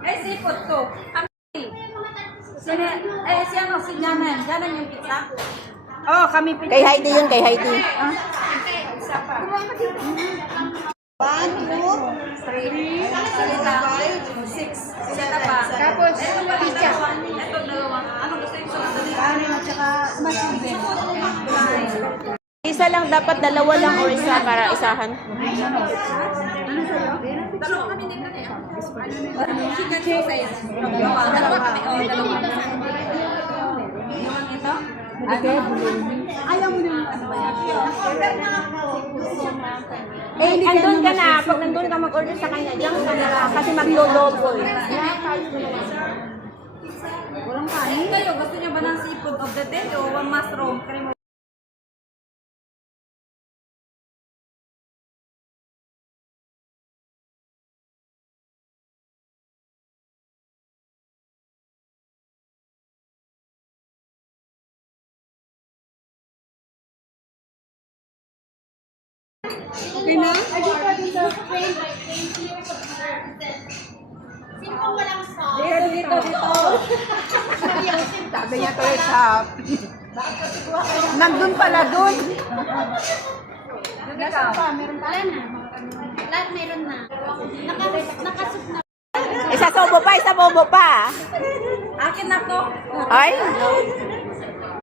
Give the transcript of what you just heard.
Eh, sipot to. Si ano, si Janan. Janan yung pizza? Oh, kami pizza. Kay Heidi yun, kay Heidi. Isa pa. 1, 2, 3, 5, 6. Sila pa. tapos pizza. Ito dalawa. Ano gusto yung sunod? Kanin at saka smash din. Isa lang dapat, dalawa lang o isa para isahan. Dalawa kami dito na yan. Chicken sausage. Dalawa kami. Oh, dalawa. Yung ito? Ayaw mo din ano ba yan? Eh, andun ka na. Pag nandun ka mag-order sa kanya, diyan ka na lang. Kasi maglolobo eh. Walang kanin. Kayo, gusto niyo ba ng seafood of the day o one mushroom? Cream Okay na? dito. Sabi niya to sa... Nandun pala dun. Meron pa. Lahat meron na. Nakasup na. Isa sobo pa, isa bobo pa. Akin na to. Ay?